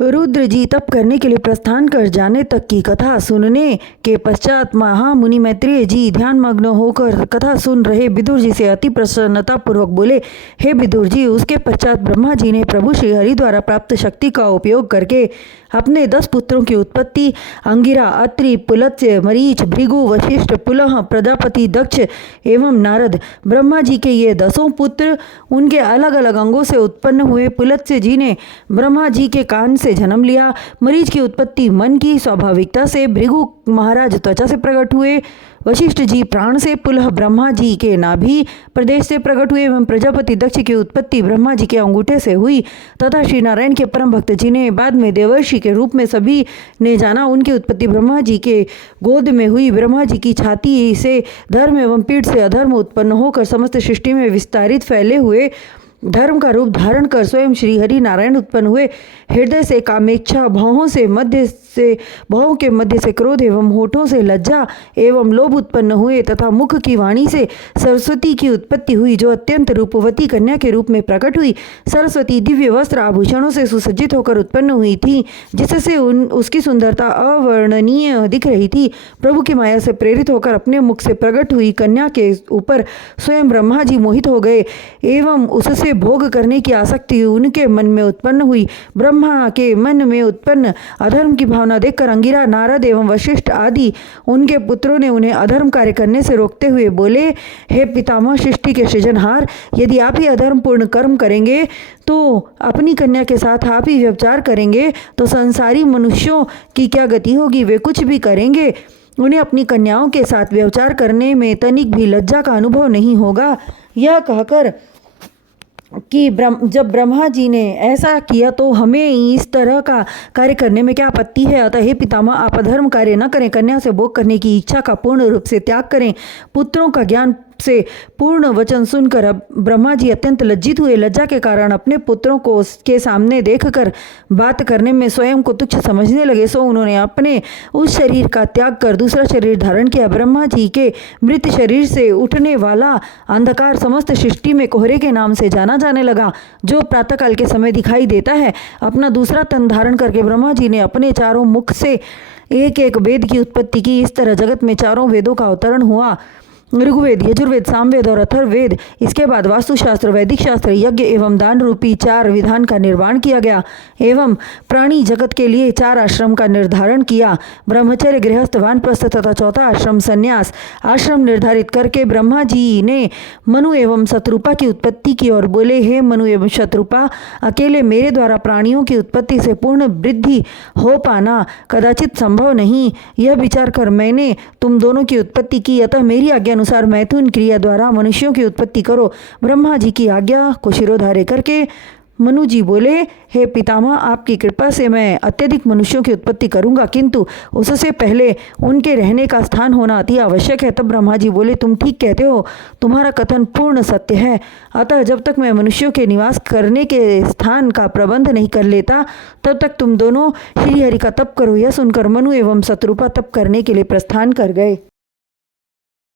रुद्र जी तप करने के लिए प्रस्थान कर जाने तक की कथा सुनने के पश्चात महामुनि मैत्रेय जी ध्यानमग्न होकर कथा सुन रहे विदुर जी से अति प्रसन्नता पूर्वक बोले, हे विदुर जी, उसके पश्चात ब्रह्मा जी ने प्रभु श्री हरि द्वारा प्राप्त शक्ति का उपयोग करके अपने 10 पुत्रों की उत्पत्ति अंगिरा, अत्रि, पुलत्स्य, मरीच, भृगु, वशिष्ठ, पुलह, प्रजापति, दक्ष एवं नारद, ब्रह्मा जी के ये 10 पुत्र उनके अलग अलग अंगों से उत्पन्न हुए। पुलत्स्य जी ने ब्रह्मा जी के कान से जन्म लिया। मरीच की उत्पत्ति मन की स्वाभाविकता से, भृगु महाराज त्वचा से प्रकट हुए, वशिष्ठ जी प्राण से, पुलह ब्रह्मा जी के नाभि प्रदेश से प्रकट हुए एवं प्रजापति दक्ष की उत्पत्ति ब्रह्मा जी के अंगूठे से हुई तथा श्री नारायण के परम भक्त जी ने बाद में देवर्षि के रूप में सभी ने जाना, उनकी उत्पत्ति ब्रह्मा जी के गोद में हुई। ब्रह्मा जी की छाती से धर्म एवं पीठ से अधर्म उत्पन्न होकर समस्त सृष्टि में विस्तारित फैले हुए धर्म का रूप धारण कर स्वयं श्री हरि नारायण उत्पन्न हुए। हृदय से कामेच्छा, भौहों के मध्य से क्रोध एवं होठों से लज्जा एवं लोभ उत्पन्न हुए तथा मुख की वाणी से सरस्वती की उत्पत्ति हुई, जो अत्यंत रूपवती कन्या के रूप में प्रकट हुई। सरस्वती दिव्य वस्त्र आभूषणों से सुसज्जित होकर उत्पन्न हुई थी, जिससे उसकी सुंदरता अवर्णनीय दिख रही थी। प्रभु की माया से प्रेरित होकर अपने मुख से प्रकट हुई कन्या के ऊपर स्वयं ब्रह्मा जी मोहित हो गए एवं उससे भोग करने की आसक्ति उनके मन में उत्पन्न हुई। ब्रह्मा के मन में उत्पन्न अधर्म की भावना देखकर अंगिरा, नारद एवं वशिष्ठ आदि उनके पुत्रों ने उन्हें अधर्म कार्य करने से रोकते हुए बोले, हे पितामह सृष्टि के सृजनहार, यदि आप ही अधर्म पूर्ण कर्म करेंगे तो अपनी कन्या के साथ आप ही व्यभिचार करेंगे तो संसारी मनुष्यों की क्या गति होगी। वे कुछ भी करेंगे, उन्हें अपनी कन्याओं के साथ व्यभिचार करने में तनिक भी लज्जा का अनुभव नहीं होगा। यह कहकर कि जब ब्रह्मा जी ने ऐसा किया तो हमें इस तरह का कार्य करने में क्या आपत्ति है। अतः हे पितामह, आप अधर्म कार्य न करें, कन्या से भोग करने की इच्छा का पूर्ण रूप से त्याग करें। पुत्रों का ज्ञान से पूर्ण वचन सुनकर अब ब्रह्मा जी अत्यंत लज्जित हुए। लज्जा के कारण अपने पुत्रों को उसके सामने देखकर बात करने में स्वयं को तुच्छ समझने लगे, सो उन्होंने अपने उस शरीर का त्याग कर दूसरा शरीर धारण किया। ब्रह्मा जी के मृत शरीर से उठने वाला अंधकार समस्त सृष्टि में कोहरे के नाम से जाना जाने लगा, जो प्रातःकाल के समय दिखाई देता है। अपना दूसरा तन धारण करके ब्रह्मा जी ने अपने चारों मुख से एक एक वेद की उत्पत्ति की। इस तरह जगत में चारों वेदों का अवतरण हुआ, ऋग्वेद, यजुर्वेद, सामवेद और अथर्ववेद। इसके बाद वास्तुशास्त्र, वैदिक शास्त्र, यज्ञ एवं दान रूपी 4 विधान का निर्माण किया गया एवं प्राणी जगत के लिए 4 आश्रम का निर्धारण किया, ब्रह्मचर्य, गृहस्थ, वानप्रस्थ तथा चौथा आश्रम संन्यास। आश्रम निर्धारित करके ब्रह्मा जी ने मनु एवं शत्रुपा की उत्पत्ति की और बोले, हे मनु एवं शत्रुपा, अकेले मेरे द्वारा प्राणियों की उत्पत्ति से पूर्ण वृद्धि हो पाना कदाचित संभव नहीं। यह विचार कर मैंने तुम दोनों की उत्पत्ति की, अतः मेरी आज्ञा अनुसार मैथुन क्रिया द्वारा मनुष्यों की उत्पत्ति करो। ब्रह्मा जी की आज्ञा को शिरोधार्य करके मनु जी बोले, हे पितामह, आपकी कृपा से मैं अत्यधिक मनुष्यों की उत्पत्ति करूंगा, किंतु उससे पहले उनके रहने का स्थान होना अति आवश्यक है। तब ब्रह्मा जी बोले, तुम ठीक कहते हो, तुम्हारा कथन पूर्ण सत्य है। अतः जब तक मैं मनुष्यों के निवास करने के स्थान का प्रबंध नहीं कर लेता, तब तक तुम दोनों श्री हरि का तप करो। यह सुनकर मनु एवं शत्रुपा तप करने के लिए प्रस्थान कर गए।